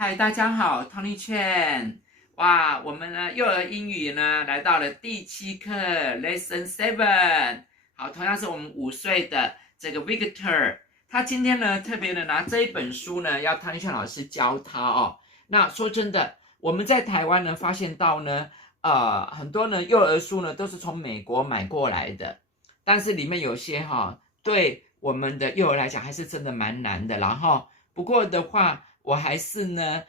嗨，大家好，Tony Chen。哇，我们呢幼儿英语呢来到了第7课 Lesson 7。好，同样是我们5岁的这个 Victor，他今天呢特别的拿这一本书呢要Tony Chen 老师教他哦。那说真的，我们在台湾呢发现到呢，很多呢幼儿书呢都是从美国买过来的，但是里面有些对我们的幼儿来讲还是真的蛮难的。然后不过的话，我还是呢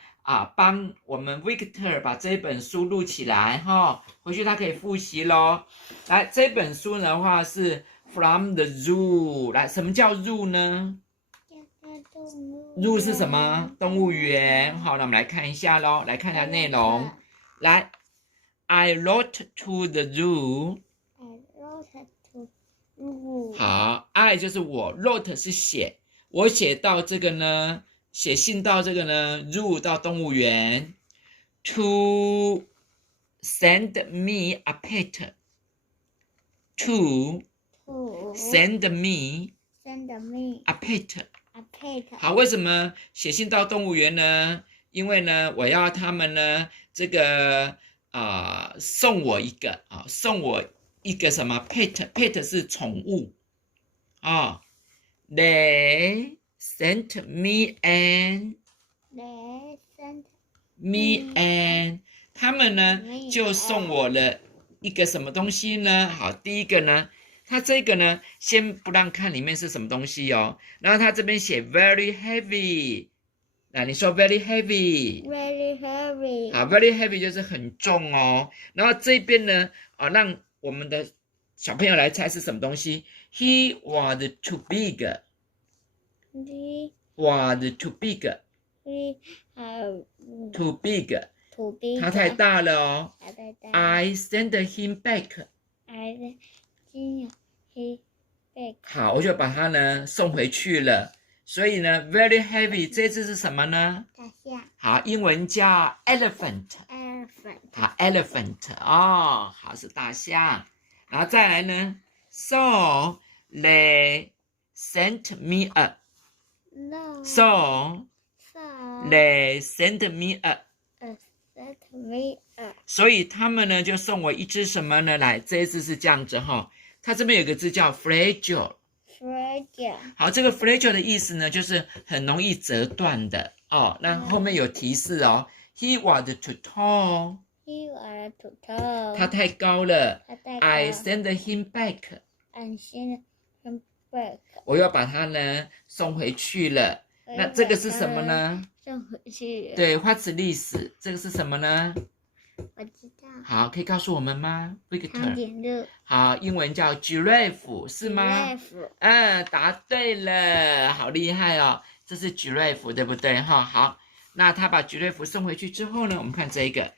帮我们 Victor 把这本书录起来回去他可以复习咯。来，这本书的话是 From the Zoo。来，什么叫 Zoo 呢？Zoo 是什么？动物园。好，那我们来看一下咯，来看一下内容。来 ，I wrote to the zoo。好 ，I 就是我 ，wrote 是写，我写到这个呢，写信到这个呢 ，zoo 到动物园 ，to send me a pet，to send me a pet。好，为什么写信到动物园呢？因为呢，我要他们呢，这个送我一个什么 pet 是宠物They sent me an 他们呢就送我了一个什么东西呢？好，第一个呢，它这个呢先不让看里面是什么东西哦，然后它这边写 very heavy。那你说 very heavy， 好 very heavy 就是很重哦。然后这边呢让我们的小朋友来猜是什么东西。He was too big。 too big 他太大了哦。I sent him back。 好，我就把他呢送回去了。所以呢 very heavy 这字是什么呢？大象。好，英文叫 elephant。 好 elephant 好，是大象。然后再来呢 so they sent me a so they sent me a 所以他们呢就送我一只什么呢？来，这一只是这样子它这边有个字叫 fragile。好，这个 fragile 的意思呢就是很容易折断的那后面有提示He was too tall。 他太高了。I sent him back。 我要把他呢送回去了。那这个是什么呢？送回去。对，What's this？ 这个是什么呢？我知道。好，可以告诉我们吗 Victor？ 长颈鹿。好，英文叫 giraffe 是吗？答对了，好厉害哦，这是 giraffe 对不对好，那他把 giraffe 送回去之后呢，我们看这一个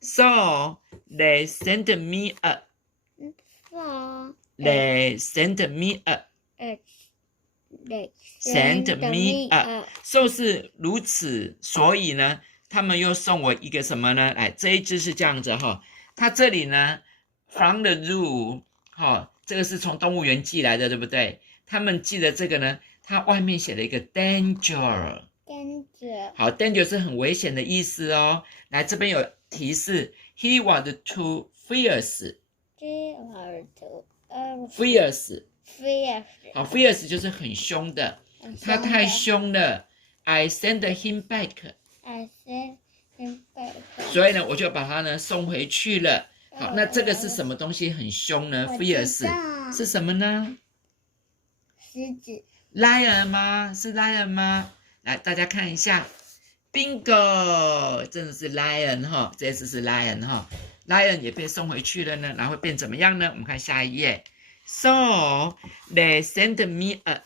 So they sent me a So 是如此，所以呢他们又送我一个什么呢？来，这一只是这样子它这里呢 from the zoo 这个是从动物园寄来的对不对？他们寄的这个呢，它外面写了一个 danger。 好， danger 是很危险的意思哦。来，这边有提示 He was too fierce。 好， fierce 就是很凶的，他太凶了。I sent him back。 所以呢我就把他呢送回去了。好，那这个是什么东西很凶呢？ fierce 是什么呢？狮子。 lion 吗？是 lion 吗？来，大家看一下 bingo， 真的是 lion 这次是 lion lion 也被送回去了呢，然后会变怎么样呢？我们看下一页。 So they sent me a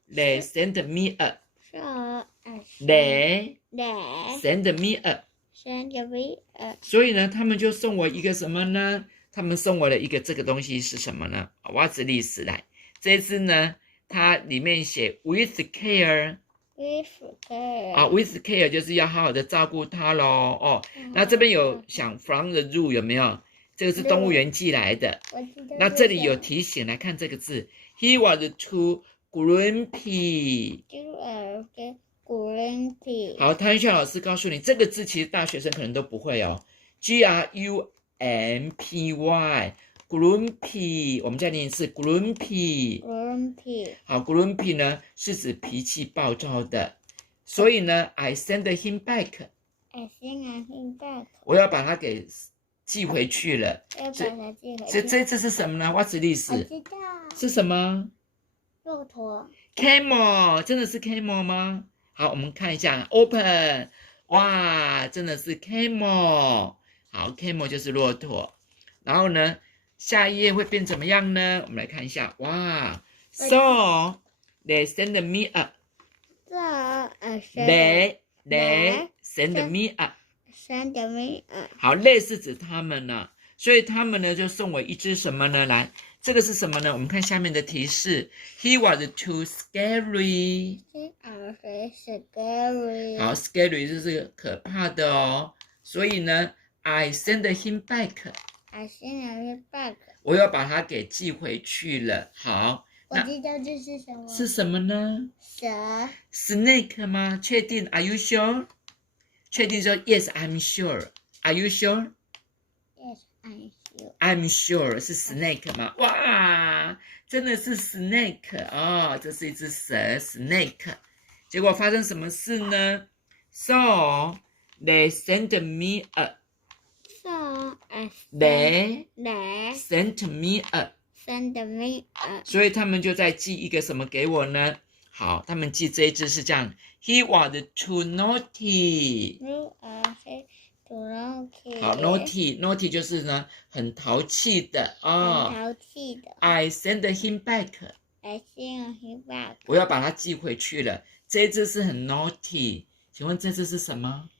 they sent me a所以呢他们就送我一个什么呢？他们送我的一个这个东西是什么呢？ What's this？ 来，这次呢它里面写 with care。 with care 就是要好好的照顾它咯那这边有想 from the zoo 有没有？这个是动物园寄来的。那这里有提醒，来看这个字 He was too grumpy。，grumpy，好，汤玉炫老师告诉你，这个字其实大学生可能都不会哦。Grumpy，grumpy，我们再念一次 grumpy。grumpy，好 ，grumpy 呢是指脾气暴躁的，所以呢 ，I send him back， I send him back，我要把它给寄回去了。要把它寄回去。这是什么呢？What's this？我知道，是什么骆驼。？Camel，真的是 camel 吗？好，我们看一下 ，open， 哇，真的是 camel。好 ，camel 就是骆驼。然后呢，下一页会变怎么样呢？我们来看一下，哇 ，So they send me a， they send me a， send me a， 好，类是指他们呢，所以他们呢就送我一只什么呢？来，这个是什么呢？我们看下面的提示 ，He was too scary。scary，好 ，scary 就是可怕的哦，所以呢 ，I send him back， I send him back， 我要把它给寄回去了。好，我知道这是什么？是什么呢？蛇。Snake 吗？确定 ？Are you sure？ 确定说 Yes, I'm sure. Are you sure? Yes, I'm sure. I'm sure 是 snake 吗？哇，真的是 snake 哦，这是一只蛇 snake。结果发生什么事呢 ？So they sent me a. So They they sent me a. send me a. 所以他们就在寄一个什么给我呢？好，他们寄这一只是这样 ，He was too naughty。You are too naughty. 好 ，naughty 就是呢很淘气的哦。很淘气的。I send him back。I send him back. 我要把它寄回去了。这一只是很 naughty， 请问这只是什么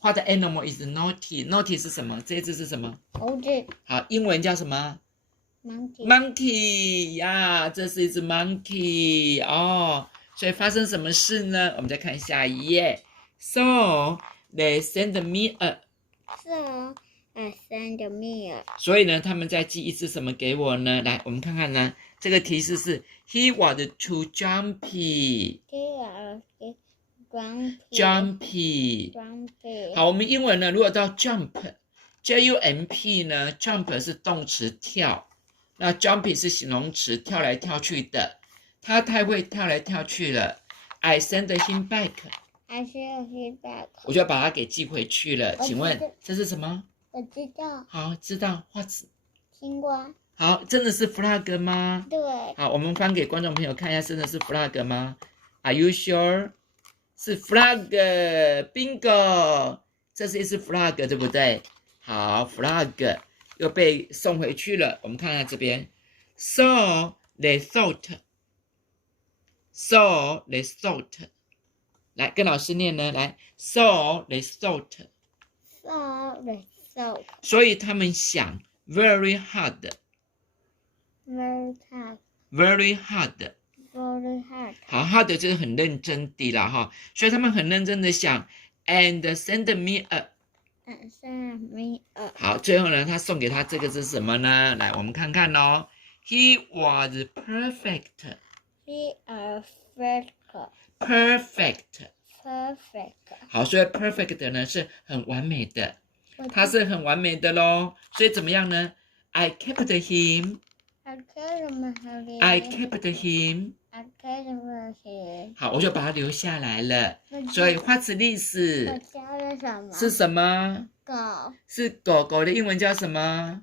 ？What animal is naughty？naughty 是什么？这一只是什么？猴子。好，英文叫什么？Monkey 呀，这是一只 monkey 哦。所以发生什么事呢？我们再看下一页。So they send me a. So I send me a. 所以呢，他们再寄一只什么给我呢？来，我们看看呢。这个提示是 He was too jumpy. Jumpy. 好，我们英文呢，如果到 jump，J-U-M-P 呢 ，jump 是动词跳，那 jumpy 是形容词，跳来跳去的。他太会跳来跳去了。I send him back. I send him back. 我就要把它给寄回去了。请问这是什么？我知道。好，知道。What？ 青蛙。好，真的是 flag 吗？对。好，我们翻给观众朋友看一下，真的是 flag 吗 ？Are you sure？ 是 flag，bingo， 这是一只 flag， 对不对？好 ，flag 又被送回去了。我们看一下这边 ，so they thought，so they thought， 来跟老师念呢，来 ，so they thought，so they thought， 所以他们想 very hard。Very hard， 好 ，hard 就是很认真的啦哈，所以他们很认真的想 ，and send me a， 好，最后呢，他送给他这个是什么呢？来，我们看看哦 ，He was perfect， 好，所以 perfect 呢是很完美的，他是很完美的咯，所以怎么样呢 ？I kept him。I kept him。好，我就把它留下来了。所以 What's this？ 是什么？狗。是狗狗的英文叫什么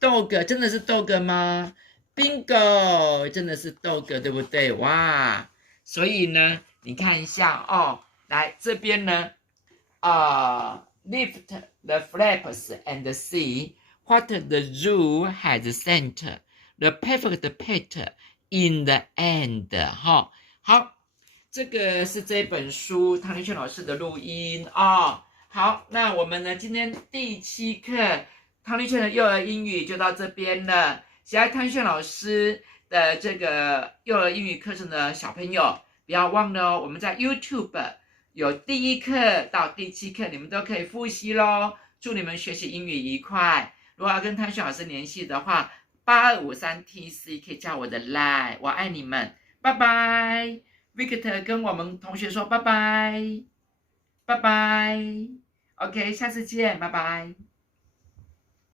？dog。真的是 dog 吗 ？Bingo， 真的是 dog， 对不对？哇！所以呢，你看一下哦，来这边呢，lift the flaps and see what the zoo has sent。The perfect pet in the end， 哈，好，这个是这本书汤立炫老师的录音哦。好，那我们呢，今天第7课汤立炫的幼儿英语就到这边了。喜爱汤立炫老师的这个幼儿英语课程的小朋友，不要忘了哦，我们在 YouTube 有第1课到第7课，你们都可以复习咯。祝你们学习英语愉快。如果要跟汤立炫老师联系的话，8253TC 可以叫我的 line， 我爱你们，拜拜。Victor 跟我们同学说拜拜，拜拜。OK，下次见，拜拜。